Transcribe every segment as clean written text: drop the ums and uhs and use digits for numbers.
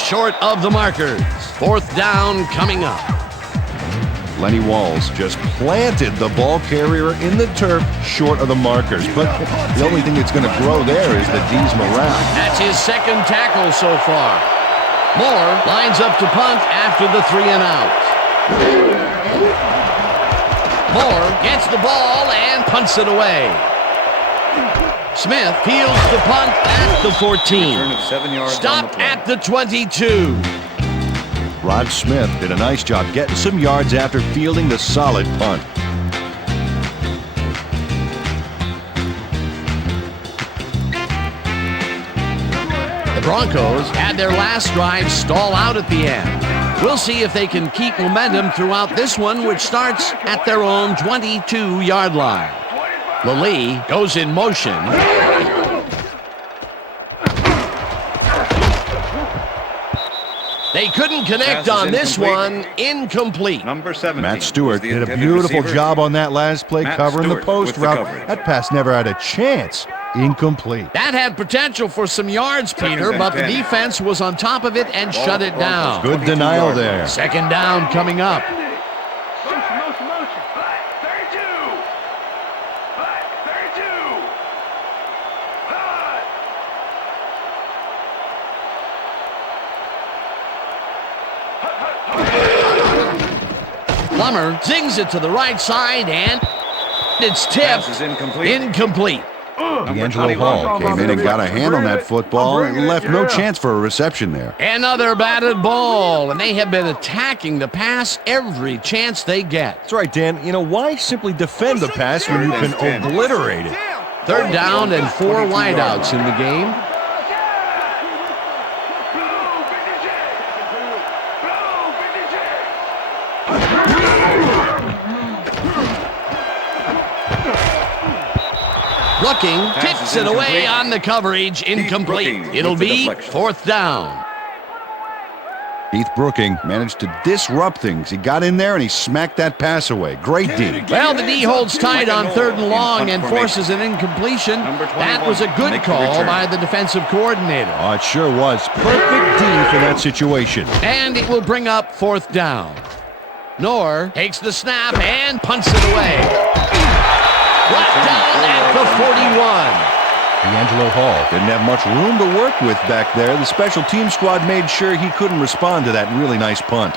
short of the markers. Fourth down coming up. Lenny Walls just planted the ball carrier in the turf short of the markers. But the only thing that's going to grow there is the D's morale. That's his second tackle so far. Moore lines up to punt after the 3 and out. Moore gets the ball and punts it away. Smith fields the punt at the 14. Stopped at the 22. Rod Smith did a nice job getting some yards after fielding the solid punt. The Broncos had their last drive stall out at the end. We'll see if they can keep momentum throughout this one, which starts at their own 22-yard line. Lally goes in motion. They couldn't connect on this one. Incomplete. Number 17. Matt Stewart did a beautiful job on that last play covering the post route. That pass never had a chance. Incomplete. That had potential for some yards, Peter, but the defense was on top of it and shut it down. Good denial there. Second down coming up. Plummer zings it to the right side, and it's tipped. Incomplete. D'Angelo Hall came in and got a hand on that football and left no chance for a reception there. Another batted ball, and they have been attacking the pass every chance they get. That's right, Dan. You know, why simply defend the pass when you can obliterate it? Third down and 4 wideouts in the game. Looking, tips it away on the coverage, incomplete. It'll be fourth down. Heath Brooking managed to disrupt things. He got in there and he smacked that pass away. Great D. Well, the D holds tight on third and long and forces an incompletion. That was a good call by the defensive coordinator. Oh, it sure was. Perfect D for that situation. And it will bring up fourth down. Knorr takes the snap and punts it away. Brought down at the 41. D'Angelo Hall didn't have much room to work with back there. The special team squad made sure he couldn't respond to that really nice punt.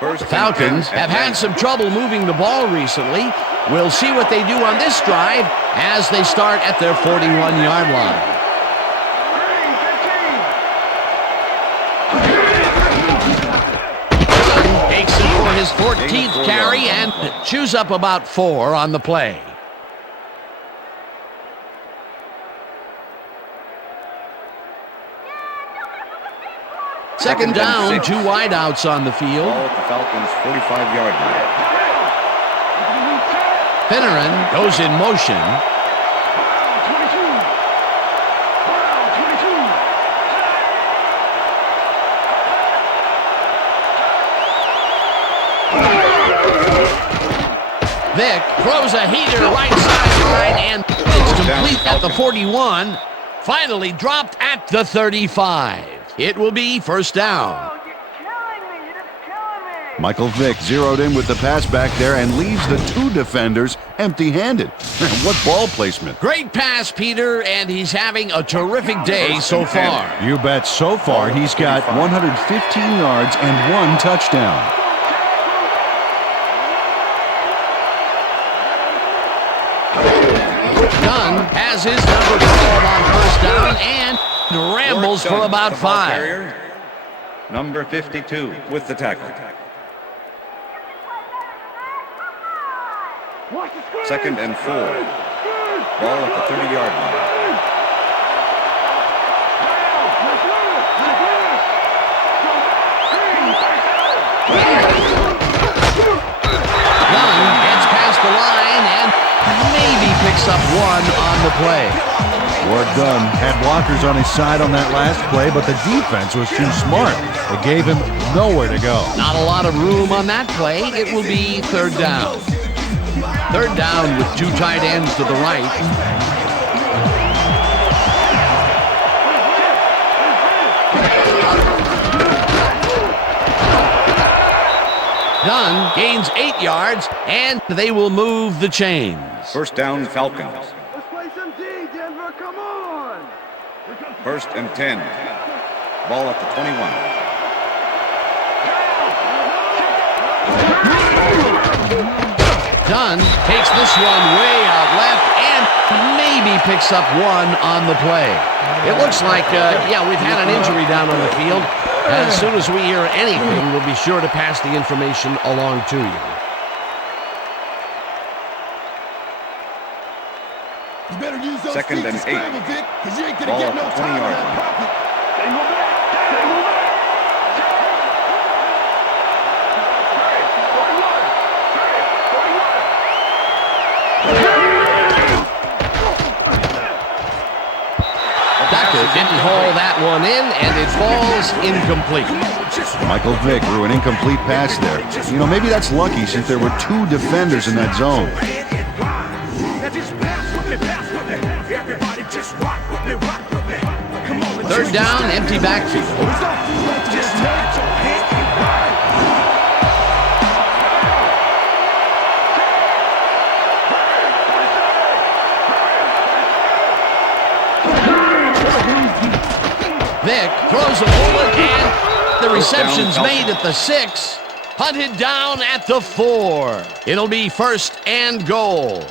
The Falcons have had some trouble moving the ball recently. We'll see what they do on this drive as they start at their 41-yard line. Takes it for his 14th carry and chews up about 4 on the play. Second down, 2 wideouts on the field. Ball at the Falcons' 45-yard line. Finneran goes in motion. Vick throws a heater right sideline, and it's complete at the 41. Finally dropped at the 35. It will be first down. Michael Vick zeroed in with the pass back there and leaves the 2 defenders empty-handed. What ball placement. Great pass, Peter, and he's having a terrific day so far. You bet. So far, he's got 115 yards and 1 touchdown. Dunn has his number 12 on first down and rambles for about 5. Number 52 with the tackle. Second and 4. Ball at the 30-yard line. Dunn gets past the line and maybe picks up 1 on the play. Ward Dunn had blockers on his side on that last play, but the defense was too smart. It gave him nowhere to go. Not a lot of room on that play. It will be third down. Third down with 2 tight ends to the right. Dunn gains 8 yards, and they will move the chains. First down, Falcons. Let's play some D, Denver. Come on. First and 10. Ball at the 21. Dunn takes this one way out left and maybe picks up one on the play. It looks like, we've had an injury down on the field. As soon as we hear anything, we'll be sure to pass the information along to you. You better use those Second feet to and 8. scramble, Vic, 'cause you ain't gonna Ball get at no the time in 20-yard that line. pocket. Tucker didn't haul that one in, and it falls incomplete. Michael Vick threw an incomplete pass there. You know, maybe that's lucky since there were 2 defenders in that zone. Third down, empty backfield. Vick throws a bullet, and the reception's made at the 6. Hunted down at the 4. It'll be first and goal.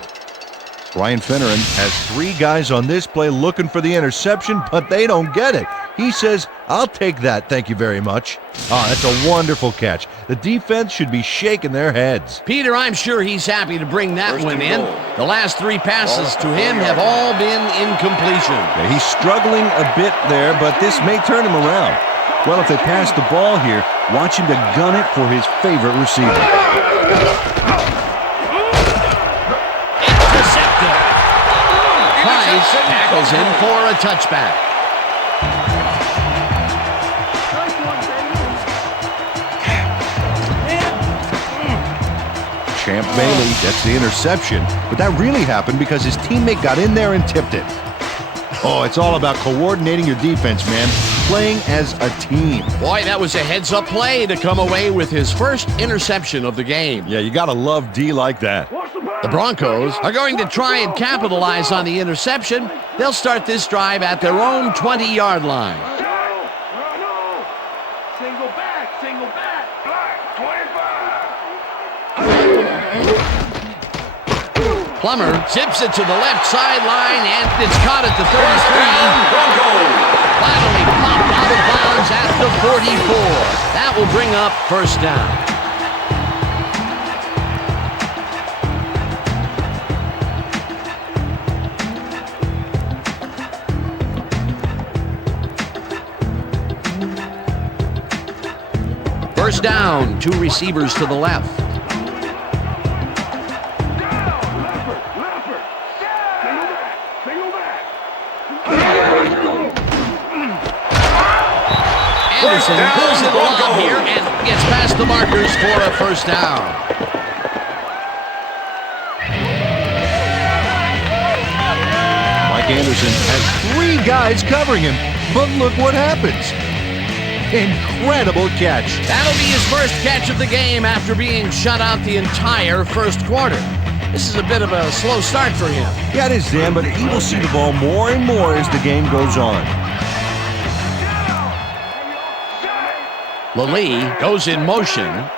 Brian Finneran has 3 guys on this play looking for the interception, but they don't get it. He says, "I'll take that, thank you very much." Ah, that's a wonderful catch. The defense should be shaking their heads. Peter, I'm sure he's happy to bring that First one and in. goal. The last 3 passes to him have all been incompletion. Yeah, he's struggling a bit there, but this may turn him around. Well, if they pass the ball here, watch him to gun it for his favorite receiver. Intercepted. Price tackles him for a touchback. Champ Bailey gets the interception, but that really happened because his teammate got in there and tipped it. Oh, it's all about coordinating your defense, man. Playing as a team. Boy, that was a heads-up play to come away with his first interception of the game. Yeah, you gotta love D like that. The Broncos are going to try and capitalize on the interception. They'll start this drive at their own 20-yard line. Single back, single back. Black, 25. Plummer zips it to the left sideline, and it's caught at the 33. Finally popped out of bounds at the 44. That will bring up first down. First down, 2 receivers to the left. Anderson pulls it along here and gets past the markers for a first down. Mike Anderson has 3 guys covering him, but look what happens. Incredible catch. That'll be his first catch of the game after being shut out the entire first quarter. This is a bit of a slow start for him. Yeah, it is, Dan, but he will see the ball more and more as the game goes on. Lally goes in motion.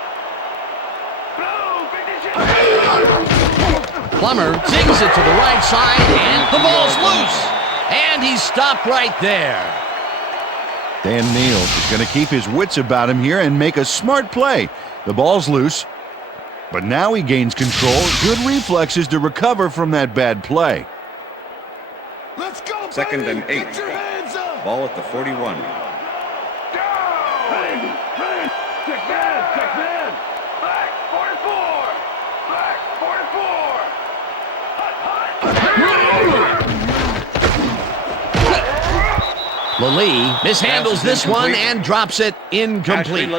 Plummer zings it to the right side, and the ball's loose. And he's stopped right there. Dan Neal is going to keep his wits about him here and make a smart play. The ball's loose, but now he gains control. Good reflexes to recover from that bad play. Let's go, Second baby. and 8. Get your hands up. Ball at the 41. Check man. Black, 44. Black, 44. Lally mishandles this one incomplete. and drops it incomplete.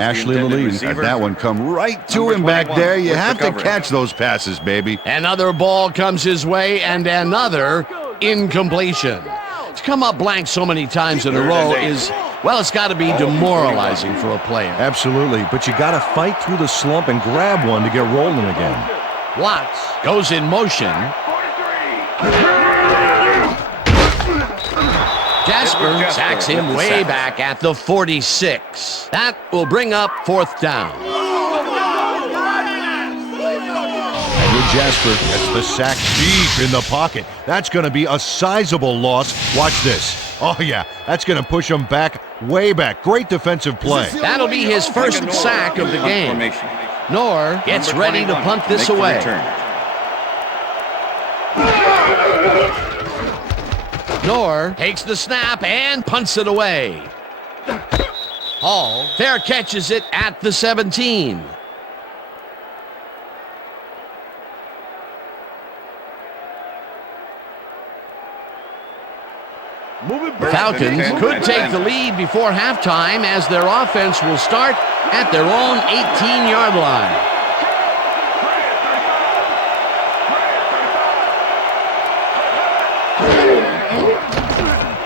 Ashley Lally had that one come right to Number him back 21 there. You with have the to coverage. catch those passes, baby. Another ball comes his way, and another incompletion. To come up blank so many times in a row is Well, it's got to be demoralizing for a player. Absolutely, but you got to fight through the slump and grab one to get rolling again. Watts goes in motion. 43. Jasper sacks him way back at the 46. That will bring up fourth down. And with Jasper, gets the sack deep in the pocket. That's going to be a sizable loss. Watch this. Oh, yeah, that's going to push him back, way back. Great defensive play. That'll be his first sack of the game. Knorr gets ready to punt this away. Knorr takes the snap and punts it away. Hall fair catches it at the 17. The Falcons could take the lead before halftime as their offense will start at their own 18-yard line.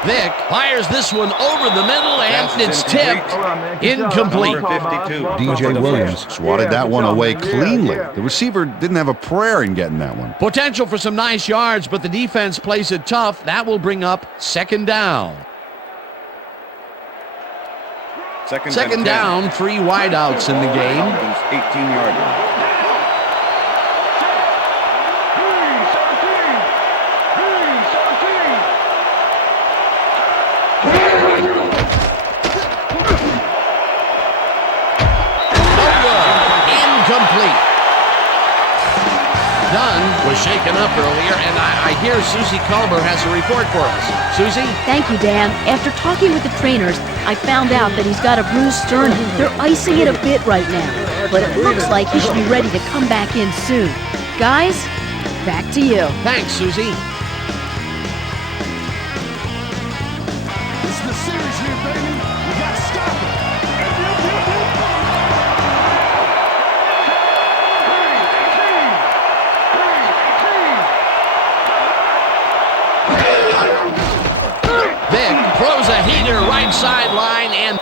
Vick fires this one over the middle, and it's tipped. Incomplete. DJ Williams swatted that one away cleanly. The receiver didn't have a prayer in getting that one. Potential for some nice yards, but the defense plays it tough. That will bring up second down. Second down, 3 wideouts in the game. 18-yard line. Dunn was shaken up earlier, and I hear Susie Culber has a report for us. Susie? Thank you, Dan. After talking with the trainers, I found out that he's got a bruised sternum. They're icing it a bit right now, but it looks like he should be ready to come back in soon. Guys, back to you. Thanks, Susie. This is the series here, baby. We got to stop it. Vick throws a heater right sideline, and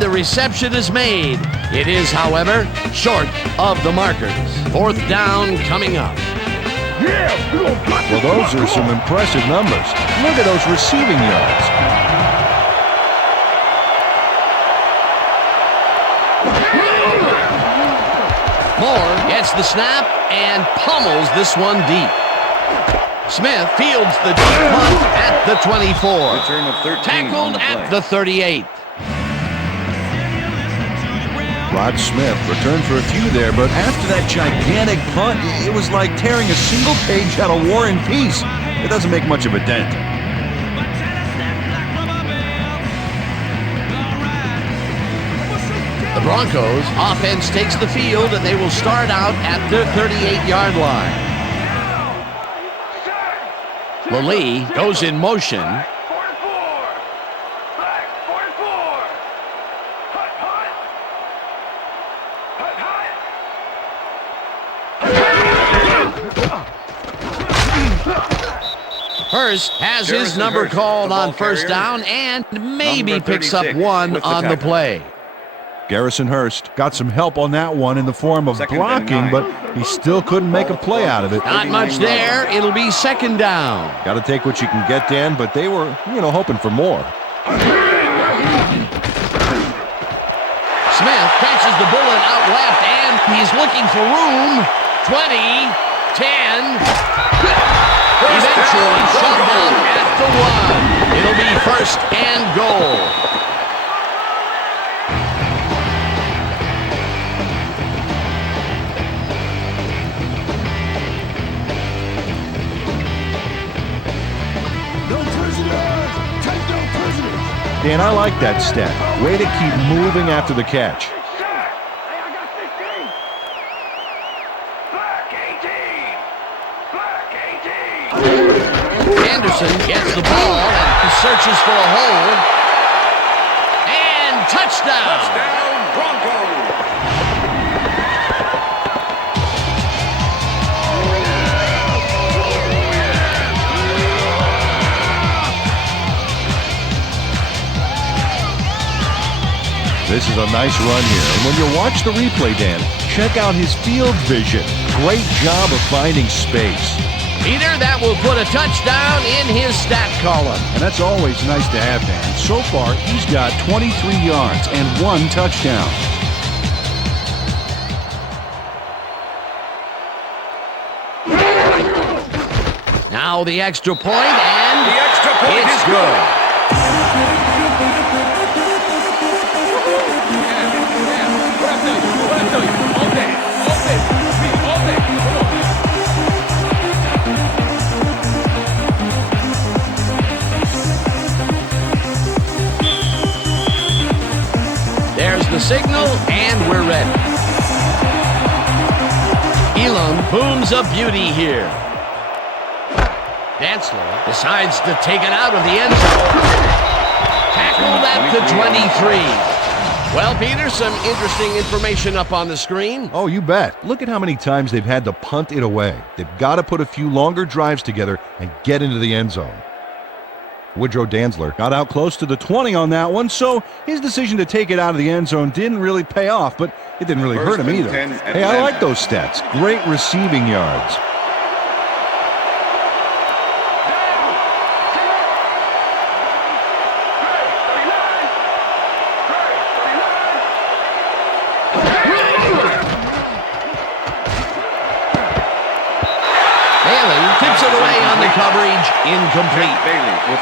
the reception is made. It is, however, short of the markers. Fourth down coming up. Well, those are some impressive numbers. Look at those receiving yards. Moore gets the snap and pummels this one deep. Smith fields the deep punt at the 24. Return of 13 Tackled at the 38. Rod Smith returned for a few there, but after that gigantic punt, it was like tearing a single page out of War and Peace. It doesn't make much of a dent. The Broncos offense takes the field, and they will start out at their 38-yard line. Lallee goes in motion. 44. Back 44. Hut, hut. Hut, hut. Hurst has his number Hurst, called the ball on first carrier. down and maybe Number picks up 36 one with the on the tackle. play. Garrison Hurst got some help on that one in the form of Second and blocking, 9. but he still couldn't make a play out of it. Not much there. It'll be second down. Got to take what you can get, Dan, but they were, hoping for more. Smith catches the bullet out left, and he's looking for room. 20, 10. Eventually shoved out at the 1. It'll be first and goal. No prisoners! Take no prisoners! Dan, I like that stat. Way to keep moving after the catch. Hey, I got 16. Black 18. Black 18. Anderson gets the ball and searches for a hole. And touchdown. Touchdown, Broncos. This is a nice run here. And when you watch the replay, Dan, check out his field vision. Great job of finding space. Peter, that will put a touchdown in his stat column. And that's always nice to have, Dan. So far, he's got 23 yards and 1 touchdown. Now the extra point, and the extra point is good. There's the signal, and we're ready. Elam booms a beauty here. Dantzler decides to take it out of the end zone. Tackled at the 23. Well, Peter, some interesting information up on the screen. Oh, you bet. Look at how many times they've had to punt it away. They've got to put a few longer drives together and get into the end zone. Woodrow Dantzler got out close to the 20 on that one, so his decision to take it out of the end zone didn't really pay off, but it didn't really hurt him either. Hey, I like those stats. Great receiving yards. Tips it away on the coverage, incomplete.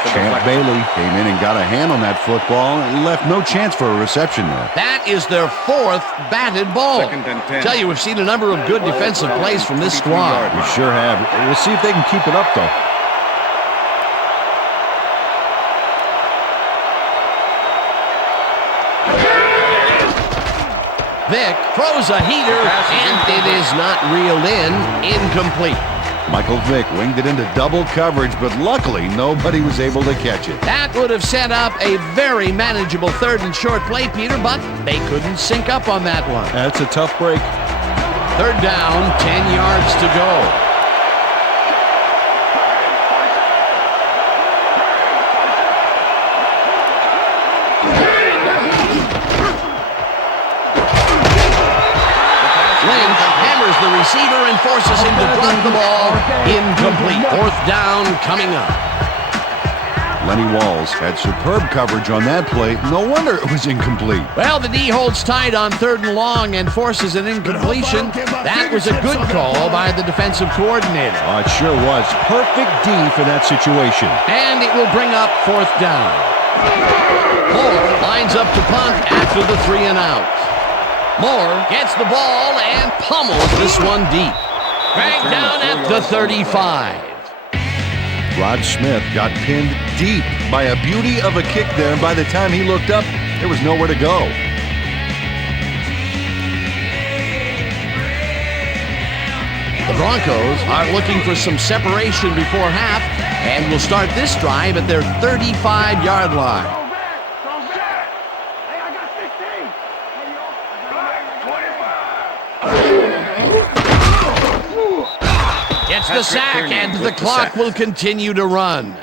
Champ Bailey came in and got a hand on that football and left no chance for a reception there. That is their 4th batted ball. Second and 10. Tell you, we've seen a number of good defensive plays from this squad. We sure have. We'll see if they can keep it up, though. Vic throws a heater, and it is not reeled in, incomplete. Michael Vick winged it into double coverage, but luckily nobody was able to catch it. That would have set up a very manageable 3rd and short play, Peter, but they couldn't sync up on that one. That's a tough break. 3rd down, 10 yards to go. Lynch hammers the receiver and forces him to drop the ball. Incomplete. 4th down coming up. Lenny Walls had superb coverage on that play. No wonder it was incomplete. Well, the D holds tight on 3rd and long and forces an incompletion. That was a good call by the defensive coordinator. Oh, it sure was. Perfect D for that situation. And it will bring up 4th down. Moore lines up to punt after the 3 and out. Moore gets the ball and pummels this one deep. Dragged down at the 35. Rod Smith got pinned deep by a beauty of a kick there, and by the time he looked up, there was nowhere to go. The Broncos are looking for some separation before half and will start this drive at their 35-yard line. Gets the sack, and the clock will continue to run.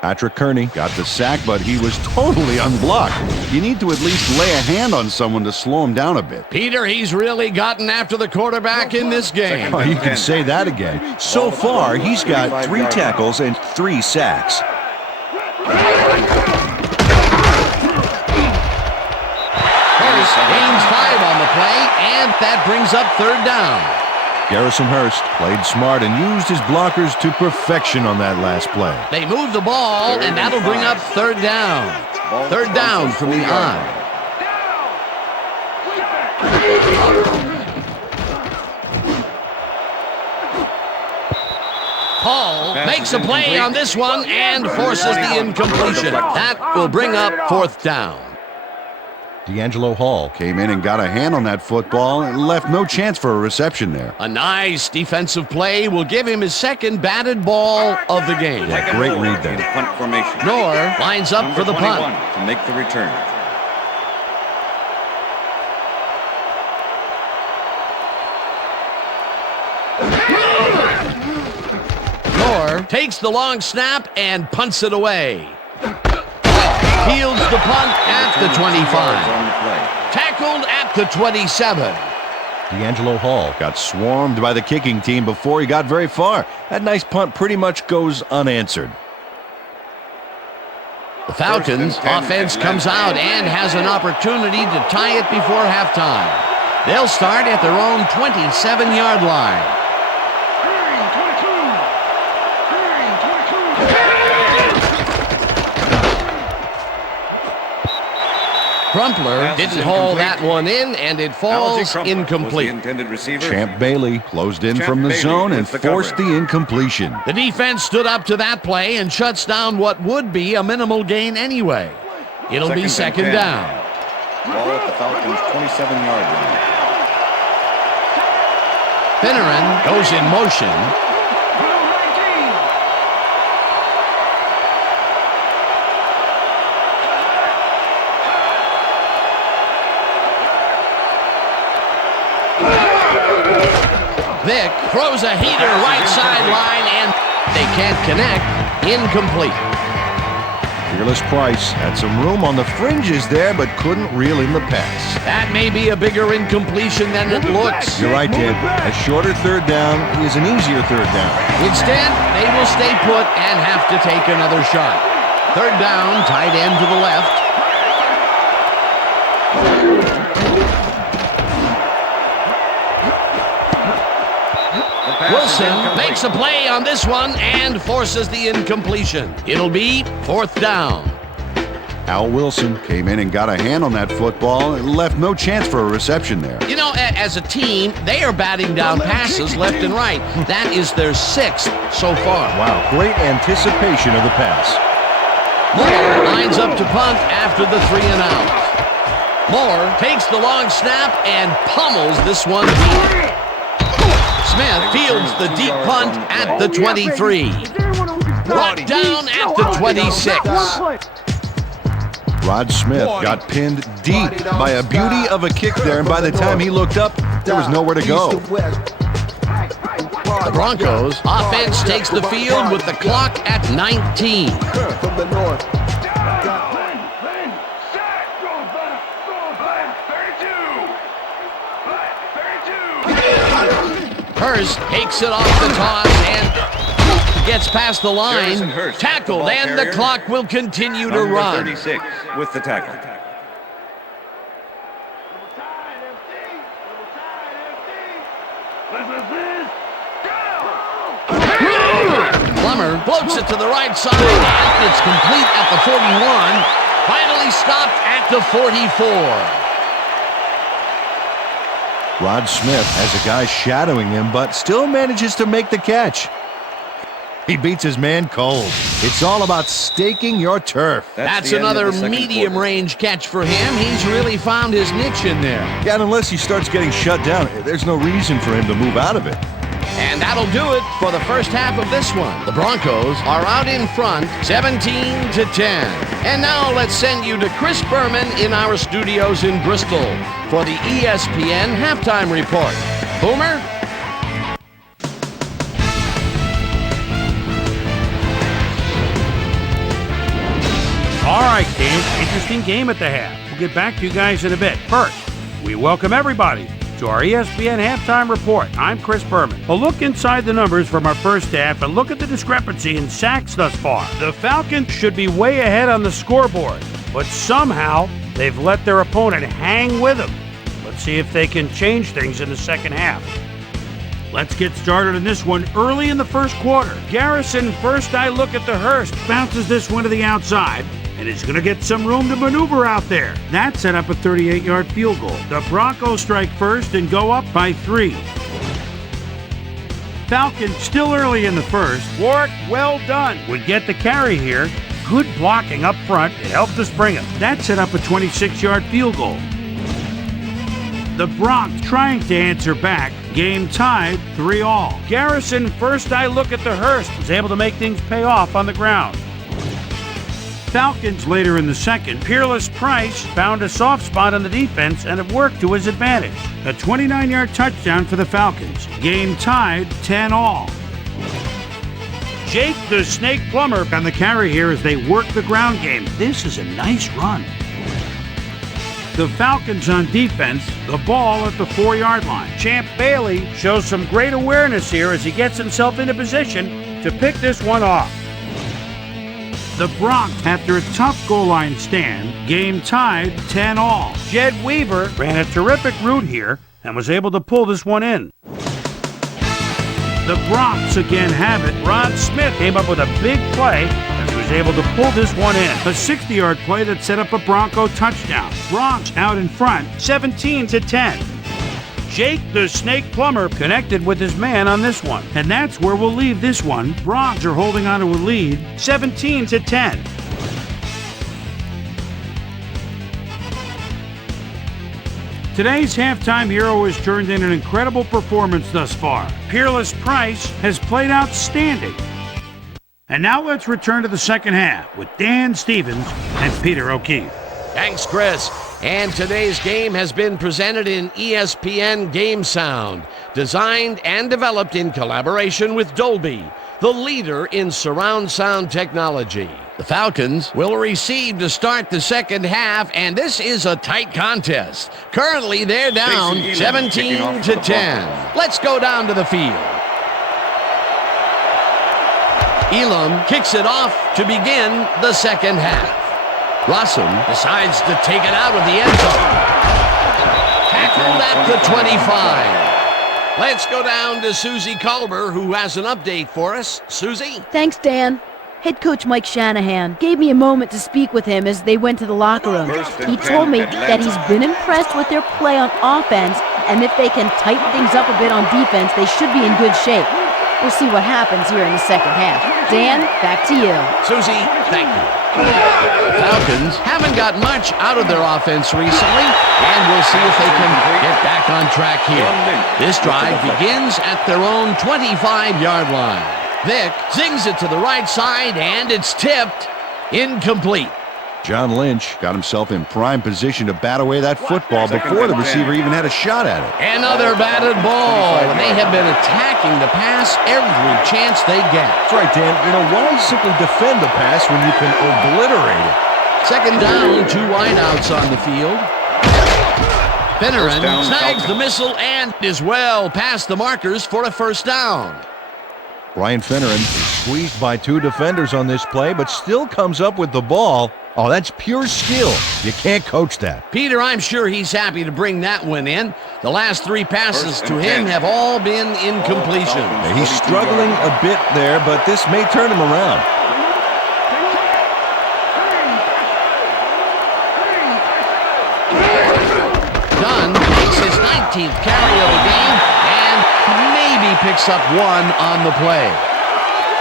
Patrick Kearney got the sack, but he was totally unblocked. You need to at least lay a hand on someone to slow him down a bit. Peter, he's really gotten after the quarterback in this game. Oh, you can say that again. So far, he's got 3 tackles and 3 sacks. Hurst gains 5 on the play, and that brings up 3rd down. Garrison Hurst played smart and used his blockers to perfection on that last play. They move the ball, and that'll bring up 3rd down. 3rd down from the eye. Paul makes a play on this one and forces the incompletion. That will bring up 4th down. D'Angelo Hall Came in and got a hand on that football and left no chance for a reception there. A nice defensive play will give him his 2nd batted ball of the game. Yeah, great read there. Punt formation. Knorr lines up for the punt. To make the return. Knorr takes the long snap and punts it away. Fields the punt at the 25. On the play. Tackled at the 27. D'Angelo Hall got swarmed by the kicking team before he got very far. That nice punt pretty much goes unanswered. The Falcons offense comes out and has an opportunity to tie it before halftime. They'll start at their own 27-yard line. Crumpler didn't haul that one in, and it falls incomplete. Champ Bailey closed in from the zone and forced the incompletion. The defense stood up to that play and shuts down what would be a minimal gain anyway. It'll be second down. Ball at the Falcons' 27-yard line. Finneran goes in motion. Vick throws a heater right sideline, and they can't connect. Incomplete. Fearless Price had some room on the fringes there, but couldn't reel in the pass. That may be a bigger incompletion than it looks. You're right, Dan. A shorter third down is an easier third down. Instead, they will stay put and have to take another shot. Third down, tight end to the left. Wilson makes a play on this one and forces the incompletion. It'll be fourth down. Al Wilson came in and got a hand on that football and left no chance for a reception there. You know, as a team, they are batting down passes left and right. That is their sixth so far. Wow, great anticipation of the pass. Moore lines up to punt after the 3 and out. Moore takes the long snap and pummels this one deep. Smith fields the deep punt at the 23. Brought down at the 26. Rod Smith got pinned deep by a beauty of a kick there, and by the time he looked up, there was nowhere to go. The Broncos offense takes the field with the clock at 19. From the north. Hurst takes it off the toss and gets past the line. Tackled, and the clock will continue to run. 36 with the tackle. Plummer floats it to the right side, and it's complete at the 41. Finally stopped at the 44. Rod Smith has a guy shadowing him, but still manages to make the catch. He beats his man cold. It's all about staking your turf. That's another medium-range catch for him. He's really found his niche in there. Yeah, and unless he starts getting shut down, there's no reason for him to move out of it. And that'll do it for the first half of this one. The Broncos are out in front, 17-10. And now let's send you to Chris Berman in our studios in Bristol for the ESPN Halftime Report. Boomer? All right, team. Interesting game at the half. We'll get back to you guys in a bit. First, we welcome everybody to our ESPN Halftime Report. I'm Chris Berman. A look inside the numbers from our first half and look at the discrepancy in sacks thus far. The Falcons should be way ahead on the scoreboard, but somehow they've let their opponent hang with them. Let's see if they can change things in the second half. Let's get started on this one early in the first quarter. Garrison, first eye look at the Hurst, bounces this one to the outside, and is going to get some room to maneuver out there. That set up a 38-yard field goal. The Broncos strike first and go up by 3. Falcons still early in the first. Warwick, well done, would get the carry here. Good blocking up front. It helped us bring him. That set up a 26-yard field goal. The Broncos trying to answer back. Game tied 3-all. Garrison, first eye look at the Hurst, was able to make things pay off on the ground. Falcons later in the second. Fearless Price found a soft spot on the defense and it worked to his advantage. A 29-yard touchdown for the Falcons. Game tied 10-all. Jake the Snake Plumber on the carry here as they work the ground game. This is a nice run. The Falcons on defense, the ball at the 4-yard line. Champ Bailey shows some great awareness here as he gets himself into position to pick this one off. The Broncos, after a tough goal line stand, game tied 10-all. Jed Weaver ran a terrific route here and was able to pull this one in. The Broncos again have it. Rod Smith came up with a big play and was able to pull this one in. A 60-yard play that set up a Bronco touchdown. Broncos out in front, 17-10. Jake the Snake Plumber connected with his man on this one. And that's where we'll leave this one. Broncos are holding on to a lead, 17-10. Today's halftime hero has turned in an incredible performance thus far. Peerless Price has played outstanding. And now let's return to the second half with Dan Stevens and Peter O'Keefe. Thanks, Chris. And today's game has been presented in ESPN Game Sound, designed and developed in collaboration with Dolby, the leader in surround sound technology. The Falcons will receive to start the second half, and this is a tight contest. Currently, they're down 17-10. Let's go down to the field. Elam kicks it off to begin the second half. Rossum decides to take it out of the end zone. Tackled at the 25. Let's go down to Susie Culber, who has an update for us. Susie? Thanks, Dan. Head coach Mike Shanahan gave me a moment to speak with him as they went to the locker room. He told me that he's been impressed with their play on offense, and if they can tighten things up a bit on defense, they should be in good shape. We'll see what happens here in the second half. Dan, back to you. Susie, thank you. The Falcons haven't got much out of their offense recently, and we'll see if they can get back on track here. This drive begins at their own 25-yard line. Vick zings it to the right side, and it's tipped. Incomplete. John Lynch got himself in prime position to bat away that football before the receiver even had a shot at it. Another batted ball, and they have been attacking the pass every chance they get. That's right, Dan. You know, why simply defend the pass when you can obliterate it? Second down, 2 wideouts on the field. Finneran snags the missile and is well past the markers for a first down. Brian Finneran is squeezed by 2 defenders on this play, but still comes up with the ball. Oh, that's pure skill. You can't coach that. Peter, I'm sure he's happy to bring that one in. The last 3 passes to him have all been incompletion. He's struggling a bit there, but this may turn him around. Dunn makes his 19th carry of the game and maybe picks up 1 on the play.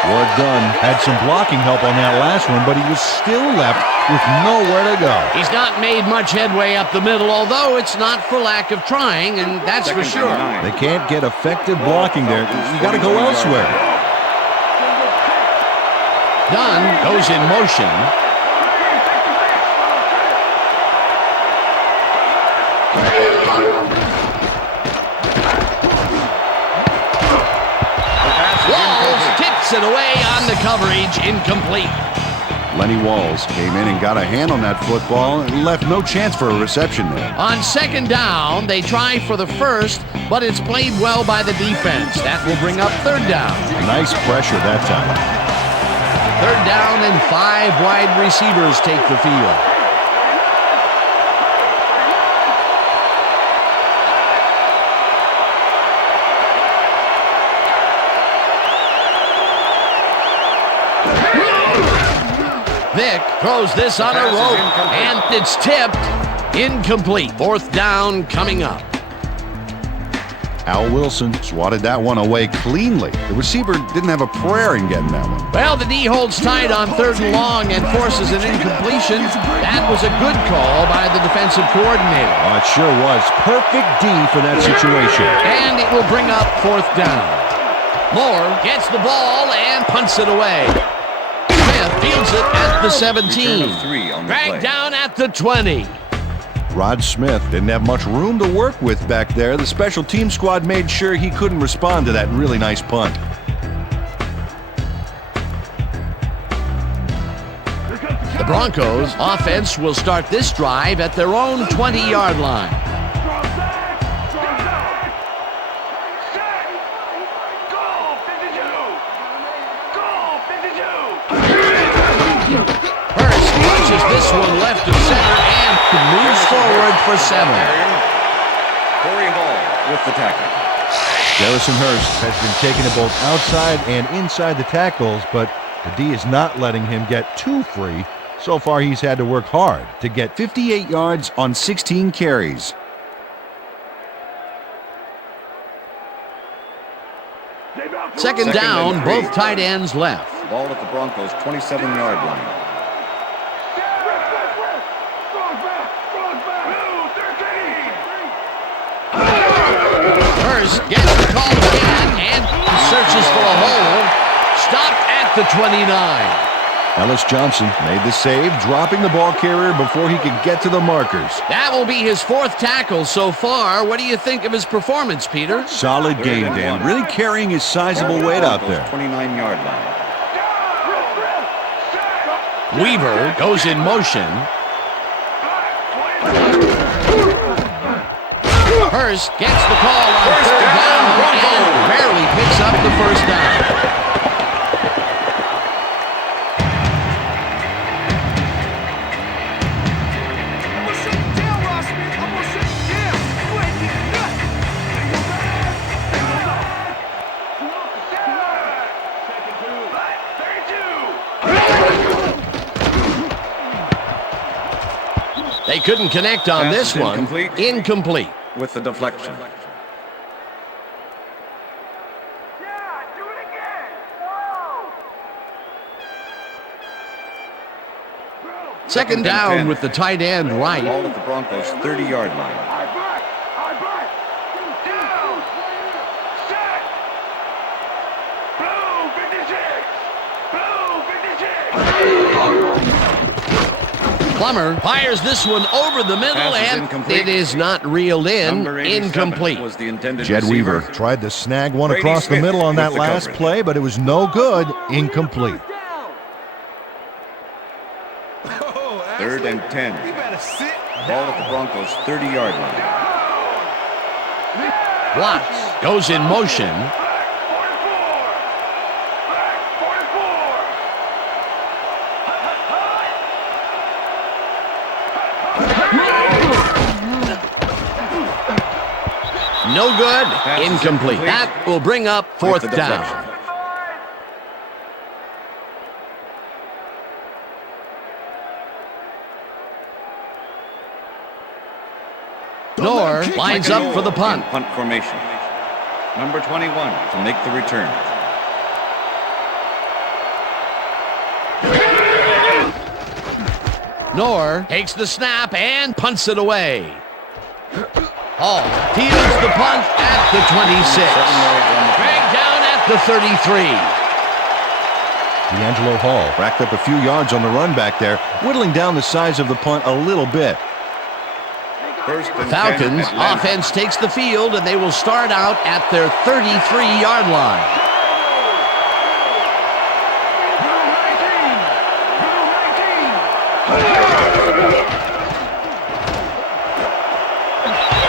Ward Dunn had some blocking help on that last one, but he was still left with nowhere to go. He's not made much headway up the middle, although it's not for lack of trying, and that's for sure. They can't get effective blocking there. You got to go elsewhere. Dunn goes in motion. It away on the coverage, incomplete. Lenny Walls came in and got a hand on that football and left no chance for a reception there. On second down, they try for the first, but it's played well by the defense. That will bring up third down. Nice pressure that time. Third down and 5 wide receivers take the field. Vick throws this on a rope, and it's tipped. Incomplete. Fourth down coming up. Al Wilson swatted that one away cleanly. The receiver didn't have a prayer in getting that one. Well, the D holds tight on 3rd and long and forces an incompletion. That was a good call by the defensive coordinator. Oh, it sure was. Perfect D for that situation. And it will bring up 4th down. Moore gets the ball and punts it away. Fields it at the 17. Dragged down at the 20. Rod Smith didn't have much room to work with back there. The special team squad made sure he couldn't respond to that really nice punt. Broncos offense will start this drive at their own 20-yard line. Hurst launches this one left of center and moves forward for 7. Corey Hall with the tackle. Garrison Hurst has been taking it both outside and inside the tackles, but the D is not letting him get too free. So far, he's had to work hard to get 58 yards on 16 carries. Second down, and 3. both tight ends left. Ball at the Broncos' 27-yard line. Hurst gets the call again and searches for a hole. Stopped at the 29. Ellis Johnson made the save, dropping the ball carrier before he could get to the markers. That will be his 4th tackle so far. What do you think of his performance, Peter? Solid game, Dan. Really carrying his sizable weight out there. 29-yard line. Weaver goes in motion. Hurst gets the call on 3rd down and barely picks up the 1st down. They couldn't connect on Pass this is one. incomplete. Incomplete. With the deflection. Second down 10. with the tight end right. Ball at the Broncos' 30-yard line. Plummer fires this one over the middle, Pass is and incomplete. it is not reeled in. Number 87 Incomplete. was the intended Jed receiver. Weaver tried to snag one Brady across the Smith middle on that with the last coverage. play, but it was no good. Incomplete. 3rd and 10. Ball at the Broncos' 30-yard line. Watts goes in motion. No good. Pass is Incomplete. incomplete. That will bring up With 4th the down. deflection. Knorr lines up for the punt. In punt formation. Number 21 to make the return. Knorr takes the snap and punts it away. Hall fields the punt at the 26. 7 yards on the Dragged down at the 33. D'Angelo Hall racked up a few yards on the run back there, whittling down the size of the punt a little bit. 1st and 10 Falcons at Atlanta. offense takes the field, and they will start out at their 33-yard line.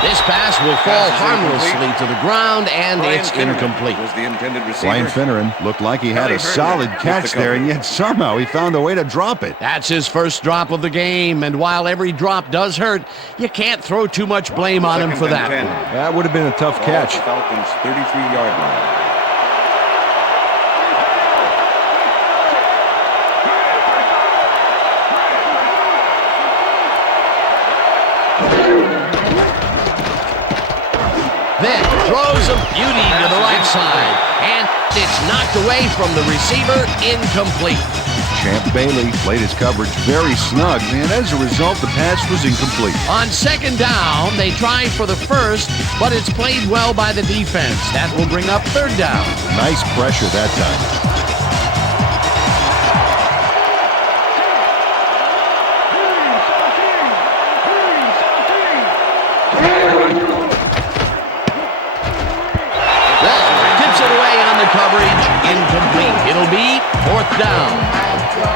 This pass will fall Pass is harmlessly incomplete. to the ground, and Brian it's Finneran incomplete. Was the intended receiver. Ryan Finneran looked like he had a solid catch there, and yet somehow he found a way to drop it. That's his first drop of the game, and while every drop does hurt, you can't throw too much blame on him for Second and that. 10. That would have been a tough Ball catch. at the Falcons' 33-yard line. Then throws a beauty to the right side, and it's knocked away from the receiver, incomplete. Champ Bailey played his coverage very snug, and as a result, the pass was incomplete. On second down, they try for the first, but it's played well by the defense. That will bring up 3rd down. Nice pressure that time. Wall tips it away on the coverage, incomplete. It'll be 4th down.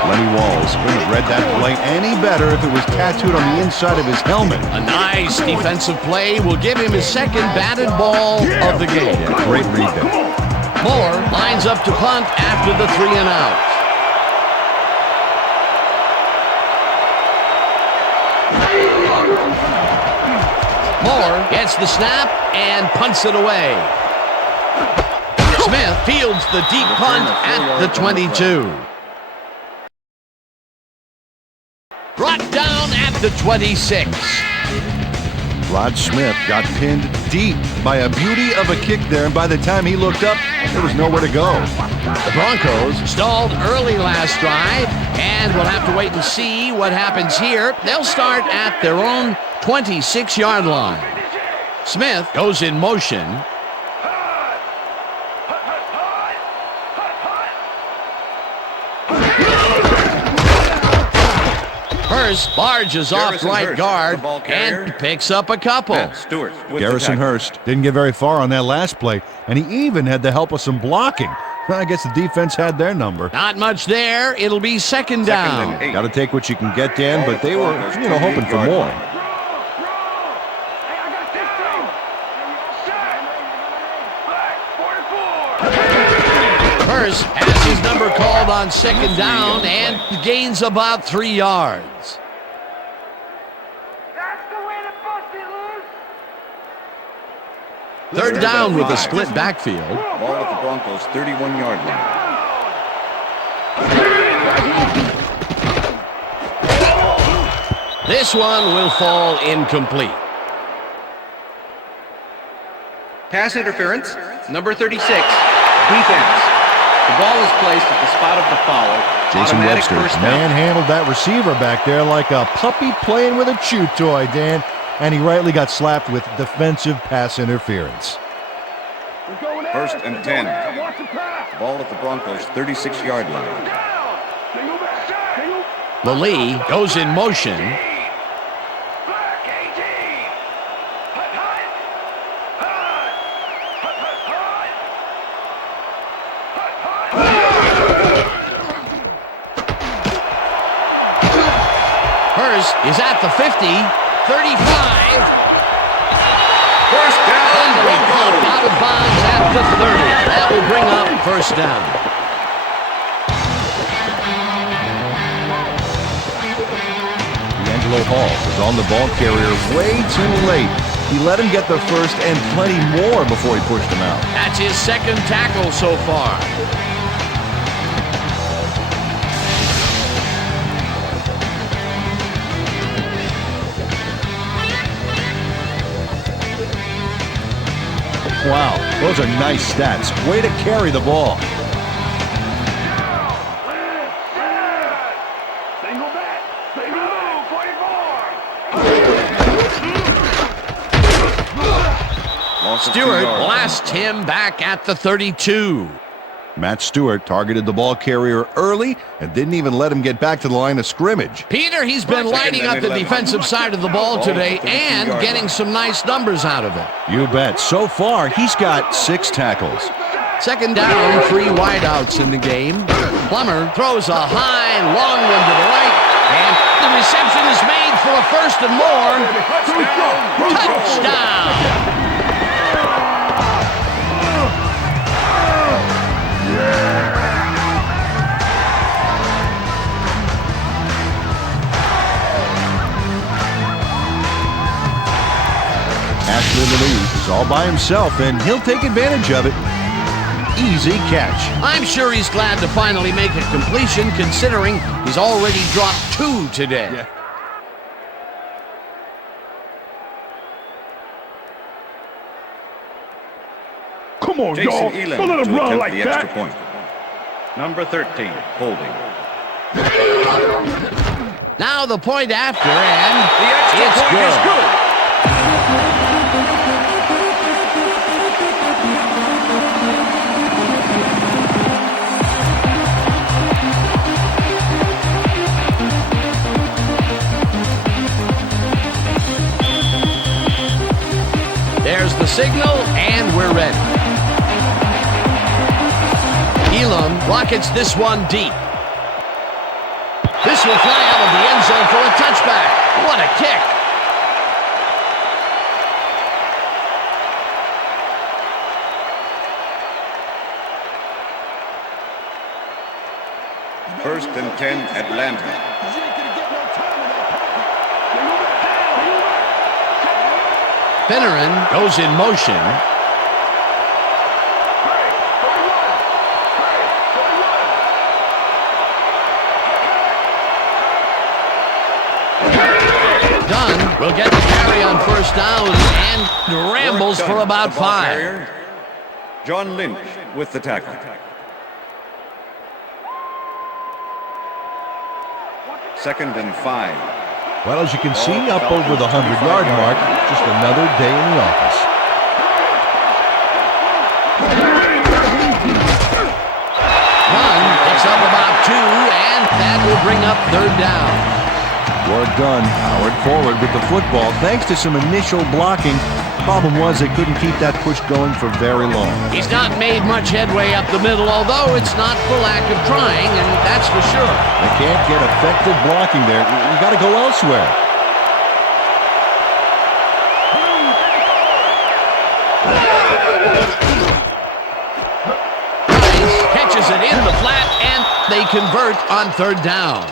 Lenny Walls couldn't have read that play any better if it was tattooed on the inside of his helmet. A nice defensive play will give him his second batted ball of the game. Yeah, great read there. Moore lines up to punt after the 3 and out. Moore gets the snap and punts it away. Smith fields the deep punt at the 22. Brought down at the 26. Rod Smith got pinned deep by a beauty of a kick there, and by the time he looked up, there was nowhere to go. The Broncos stalled early last drive, and we'll have to wait and see what happens here. They'll start at their own 26-yard line. Smith goes in motion. Hurst barges off right guard and picks up a couple. Stewart with Garrison the tackle. Hurst didn't get very far on that last play, and he even had the help of some blocking. I guess the defense had their number. Not much there. It'll be second down. and 8. Got to take what you can get, Dan, but they were, hoping for more. Hurst has his number called on second down and gains about 3 yards. That's the way to bust it loose. Third down with a split backfield. Ball at the Broncos 31-yard line. This one will fall incomplete. Pass interference, number 36, defense. The ball is placed at the spot of the foul. Jason Automatic Webster first down. manhandled that receiver back there like a puppy playing with a chew toy, Dan, and he rightly got slapped with defensive pass interference. First and 10. Ball at the Broncos 36-yard line. Lee goes in motion. Hurst is at the 50, 35. First down, Broncos Broncos. out of bounds at the 30. That will bring up first down. D'Angelo Hall was on the ball carrier way too late. He let him get the first and plenty more before he pushed him out. That's his second tackle so far. Wow, those are nice stats. Way to carry the ball. Single back. Single move. 44. Loss of 2 Stewart yards. blasts him back at the 32. Matt Stewart targeted the ball carrier early and didn't even let him get back to the line of scrimmage. Peter, he's been lighting up the defensive side of the ball today and getting some nice numbers out of it. You bet. So far, he's got 6 tackles. Second down, 3 wideouts in the game. Plummer throws a high, long one to the right, and the reception is made for a first and more. Touchdown! Ashley Lee is all by himself, and he'll take advantage of it. Easy catch. I'm sure he's glad to finally make a completion, considering he's already dropped 2 today. Yeah. Come on, Jason y'all. Elam Don't let him to run attempt like the extra that. point. Number 13, holding. Now the point after, and The extra it's point is good. good. There's the signal, and we're ready. Elam rockets this one deep. This will fly out of the end zone for a touchback. What a kick. First and 10, Atlanta. Finneran goes in motion. Dunn will get the carry on first down and rambles for about 5. John Lynch with the tackle. Second and 5. Well, as you can see, up over the 100-yard mark, just another day in the office. Dunn picks up about 2, and that will bring up third down. Work done. Howard forward with the football thanks to some initial blocking. Problem was they couldn't keep that push going for very long. He's not made much headway up the middle, although it's not for lack of trying, and that's for sure. They can't get effective blocking there. You got to go elsewhere. Rice catches it in the flat, and they convert on third down.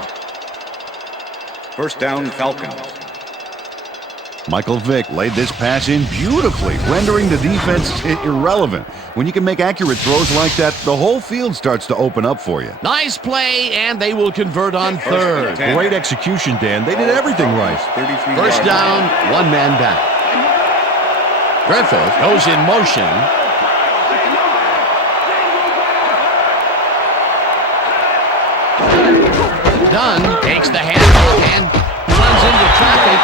First down, Falcons. Michael Vick laid this pass in beautifully, rendering the defense irrelevant. When you can make accurate throws like that, the whole field starts to open up for you. Nice play, and they will convert on third. Great execution, Dan. They did everything right. First down, one man back. Griffith goes in motion. Dunn takes the handoff and runs into traffic.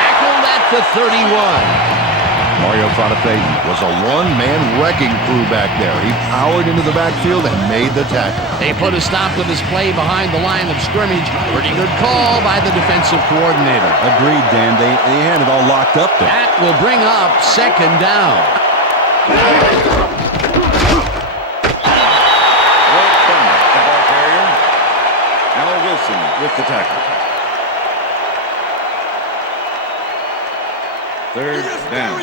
Tackled at the 31. Mario Fatafe was a one-man wrecking crew back there. He powered into the backfield and made the tackle. They put a stop to this play behind the line of scrimmage. Pretty good call by the defensive coordinator. Agreed, Dan. They had it all locked up there. That will bring up second down. With the tackle. Third down.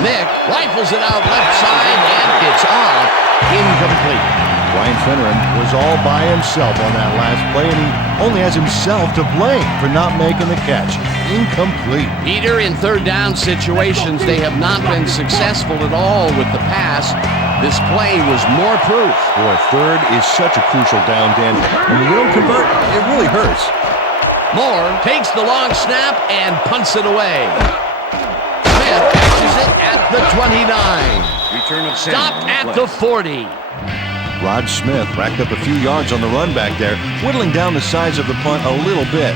Vick rifles it out left side, and it's off. Incomplete. Brian Finneran was all by himself on that last play, and he only has himself to blame for not making the catch. Incomplete. Peter, in third down situations, they have not been successful at all with the pass. This play was more proof. Boy, third is such a crucial down, Dan. When you don't convert, it really hurts. Moore takes the long snap and punts it away. Smith catches it at the 29. Return of Stopped at the 40. Rod Smith racked up a few yards on the run back there, whittling down the size of the punt a little bit.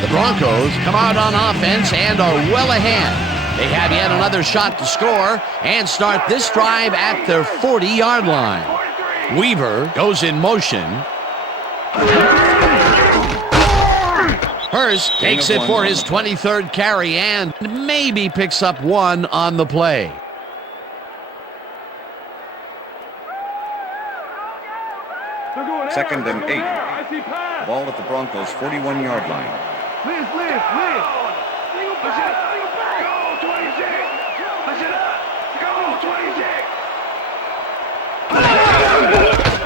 The Broncos come out on offense and are well ahead. They have yet another shot to score and start this drive at their 40-yard line. Weaver goes in motion. Hurst takes it for his 23rd carry and maybe picks up 1 on the play. Second and 8. Ball at the Broncos' 41-yard line. Liz. Push it up. Go, 26. Push it up. Go, 26.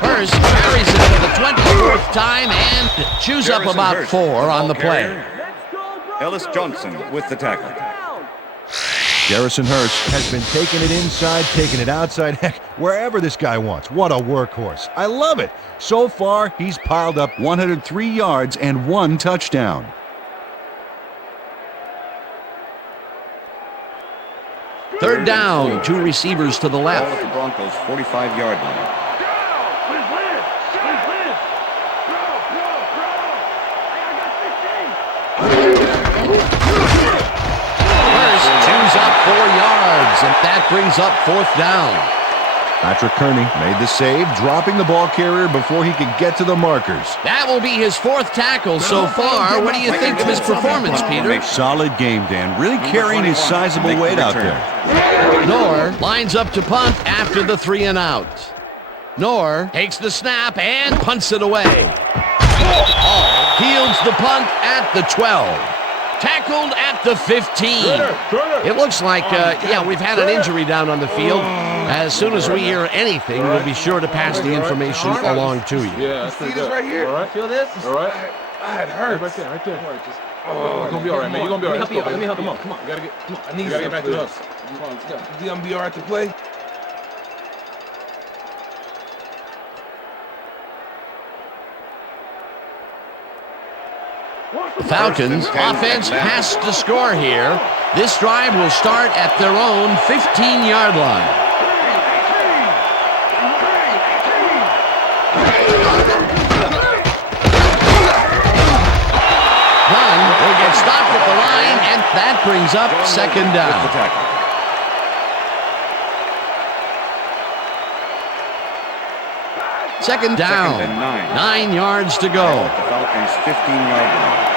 Hurst carries it for the 24th time and chews up about 4 on the play. Ellis Johnson with the tackle. Garrison Hurst has been taking it inside, taking it outside, heck, wherever this guy wants. What a workhorse. I love it. So far, he's piled up 103 yards and 1 touchdown. Third down, 2 receivers to the Ball left. at the Broncos' 45-yard line. Hurst chews up 4 yards, and that brings up 4th down. Patrick Kearney made the save, dropping the ball carrier before he could get to the markers. That will be his 4th tackle so far. What do you think of his performance, Peter? Solid game, Dan. Really carrying his sizable weight out there. Knorr lines up to punt after the 3 and out. Knorr takes the snap and punts it away. Fields the punt at the 12. Tackled at the 15. It looks like, we've had an injury down on the field. As soon as we hear anything, we'll be sure to pass the information along to you. Yeah, see this right here? All right. Feel this? All right. It hurts. Right there. Oh, you're going to be all right, man. You're going to be all right. Let me help you. Come on. You got to get, come on. I need you to get back to us. Come on, let's go. You think I'm going to be all right to play? The Falcons offense has to score here. This drive will start at their own 15-yard line. Run will get stopped at the line, and that brings up 2nd down. Second down. 9 yards to go. The Falcons' 15-yard line.